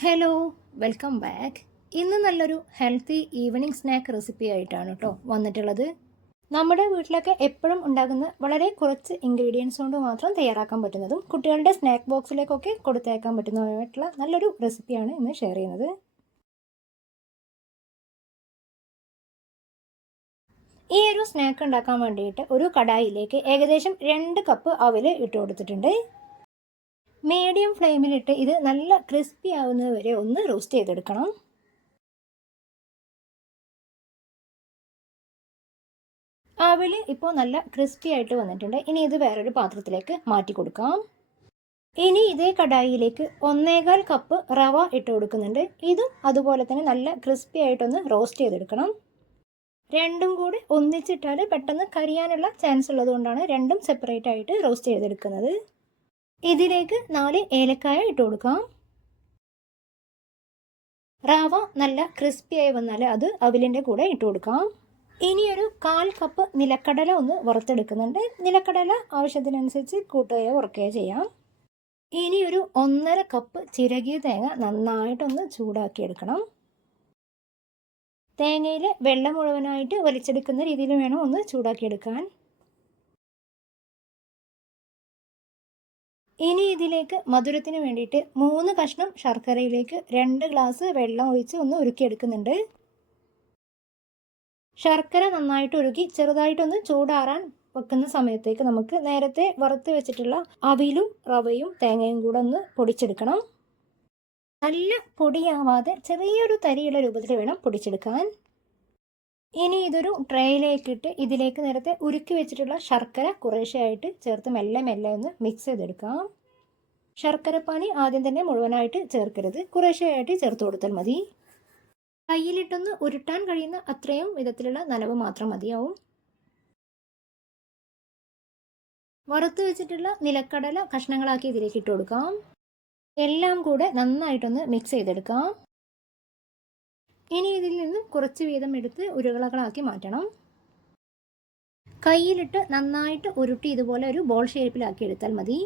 Hello, welcome back. ഇന്ന് നല്ലൊരു healthy evening snack recipe ആയിട്ടാണ് കേട്ടോ വന്നിട്ടുള്ളത്. നമ്മുടെ വീട്ടിലൊക്കെ എപ്പോഴും ഉണ്ടാകുന്ന വളരെ കുറച്ച് ഇൻഗ്രീഡിയൻസ് കൊണ്ട് മാത്രം തയ്യാറാക്കാൻ പറ്റുന്നതും കുട്ടികളുടെ സ്നാക്ക് ബോക്സിലേക്കൊക്കെ കൊടുത്തയക്കാൻ പറ്റുന്നതുമായിട്ടുള്ള നല്ലൊരു റെസിപ്പിയാണ് ഇന്ന് ഷെയർ ചെയ്യുന്നത്. ഈ ഒരു സ്നാക്ക് ഉണ്ടാക്കാൻ വേണ്ടിയിട്ട് ഒരു കടായിലേക്ക് ഏകദേശം 2 കപ്പ് അവിൽ ഇട്ട് കൊടുത്തിട്ടുണ്ട്. മീഡിയം ഫ്ലെയിമിലിട്ട് ഇത് നല്ല ക്രിസ്പി ആവുന്നത് വരെ ഒന്ന് റോസ്റ്റ് ചെയ്തെടുക്കണം. അവിൽ ഇപ്പോൾ നല്ല ക്രിസ്പി ആയിട്ട് വന്നിട്ടുണ്ട്. ഇനി ഇത് വേറൊരു പാത്രത്തിലേക്ക് മാറ്റി കൊടുക്കാം. ഇനി ഇതേ കടായിലേക്ക് 1.25 കപ്പ് റവ ഇട്ട് കൊടുക്കുന്നുണ്ട്. ഇതും അതുപോലെ തന്നെ നല്ല ക്രിസ്പി ആയിട്ടൊന്ന് റോസ്റ്റ് ചെയ്തെടുക്കണം. രണ്ടും കൂടി ഒന്നിച്ചിട്ടാൽ പെട്ടെന്ന് കരിയാനുള്ള ചാൻസ് ഉള്ളതുകൊണ്ടാണ് രണ്ടും സെപ്പറേറ്റ് ആയിട്ട് റോസ്റ്റ് ചെയ്തെടുക്കുന്നത്. ഇതിലേക്ക് 4 ഏലക്കായ ഇട്ട് കൊടുക്കാം. റവ നല്ല ക്രിസ്പി ആയി വന്നാൽ അത് അവിലിൻ്റെ കൂടെ ഇട്ട് കൊടുക്കാം. ഇനിയൊരു 1/4 കപ്പ് നിലക്കടല ഒന്ന് വറുത്തെടുക്കുന്നുണ്ട്. നിലക്കടല ആവശ്യത്തിനനുസരിച്ച് കൂട്ടുകയോ കുറയ്ക്കുകയോ ചെയ്യാം. ഇനിയൊരു 1.5 കപ്പ് ചിരകിയ തേങ്ങ നന്നായിട്ടൊന്ന് ചൂടാക്കി എടുക്കണം. തേങ്ങയിൽ വെള്ളം മുഴുവനായിട്ട് വലിച്ചെടുക്കുന്ന രീതിയിൽ വേണം ഒന്ന് ചൂടാക്കിയെടുക്കാൻ. ഇനി ഇതിലേക്ക് മധുരത്തിന് വേണ്ടിയിട്ട് 3 കഷ്ണം ശർക്കരയിലേക്ക് 2 ഗ്ലാസ് വെള്ളം ഒഴിച്ച് ഒന്ന് ഉരുക്കിയെടുക്കുന്നുണ്ട്. ശർക്കര നന്നായിട്ട് ഉരുക്കി ചെറുതായിട്ടൊന്ന് ചൂടാറാൻ വെക്കുന്ന സമയത്തേക്ക് നമുക്ക് നേരത്തെ വറുത്ത് വെച്ചിട്ടുള്ള അവിലും റവയും തേങ്ങയും കൂടെ ഒന്ന് പൊടിച്ചെടുക്കണം. നല്ല പൊടിയാവാതെ ചെറിയൊരു തരിയുള്ള രൂപത്തിൽ വേണം പൊടിച്ചെടുക്കാൻ. ഇനി ഇതൊരു ട്രേയിലേക്കിട്ട് ഇതിലേക്ക് നേരത്തെ ഉരുക്കി വെച്ചിട്ടുള്ള ശർക്കര കുറേശ്ശെയായിട്ട് ചേർത്ത് മെല്ലെ മെല്ലെ ഒന്ന് മിക്സ് ചെയ്തെടുക്കാം. ശർക്കരപ്പാനി ആദ്യം തന്നെ മുഴുവനായിട്ട് ചേർക്കരുത്, കുറേശ്ശെയായിട്ട് ചേർത്ത് കൊടുത്താൽ മതി. കയ്യിലിട്ടൊന്ന് ഉരുട്ടാൻ കഴിയുന്ന അത്രയും വിധത്തിലുള്ള നനവ് മാത്രം മതിയാവും. വറുത്ത് വെച്ചിട്ടുള്ള നിലക്കടല കഷ്ണങ്ങളാക്കി ഇതിലേക്ക് ഇട്ട് കൊടുക്കാം. എല്ലാം കൂടെ നന്നായിട്ടൊന്ന് മിക്സ് ചെയ്തെടുക്കാം. ഇനി ഇതിൽ നിന്ന് കുറച്ച് വീതം എടുത്ത് ഉരുളകളാക്കി മാറ്റണം. കയ്യിലിട്ട് നന്നായിട്ട് ഉരുട്ടി ഇതുപോലെ ഒരു ബോൾ ഷേപ്പിലാക്കി എടുത്താൽ മതി.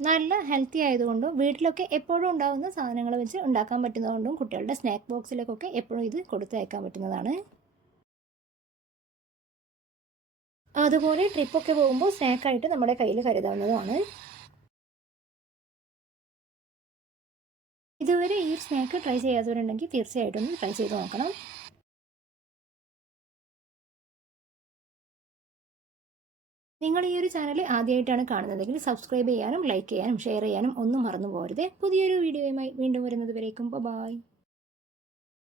നല്ല ഹെൽത്തി ആയതുകൊണ്ടും വീട്ടിലൊക്കെ എപ്പോഴും ഉണ്ടാകുന്ന സാധനങ്ങൾ വെച്ച് ഉണ്ടാക്കാൻ പറ്റുന്നതുകൊണ്ടും കുട്ടികളുടെ സ്നാക്ക് ബോക്സിലേക്കൊക്കെ എപ്പോഴും ഇത് കൊടുത്തയക്കാൻ പറ്റുന്നതാണ്. അതുപോലെ ട്രിപ്പൊക്കെ പോകുമ്പോൾ സ്നാക്കായിട്ട് നമ്മുടെ കയ്യിൽ കരുതാവുന്നതാണ്. ഇതുവരെ ഈ സ്നാക്ക് ട്രൈ ചെയ്യാത്തവരുണ്ടെങ്കിൽ തീർച്ചയായിട്ടും ട്രൈ ചെയ്ത് നോക്കണം. നിങ്ങൾ ഈ ഒരു ചാനൽ ആദ്യമായിട്ടാണ് കാണുന്നതെങ്കിൽ സബ്സ്ക്രൈബ് ചെയ്യാനും ലൈക്ക് ചെയ്യാനും ഷെയർ ചെയ്യാനും ഒന്നും മറന്നു പോകരുത്. പുതിയൊരു വീഡിയോയുമായി വീണ്ടും വരുന്നത് വരേക്കും ബൈ.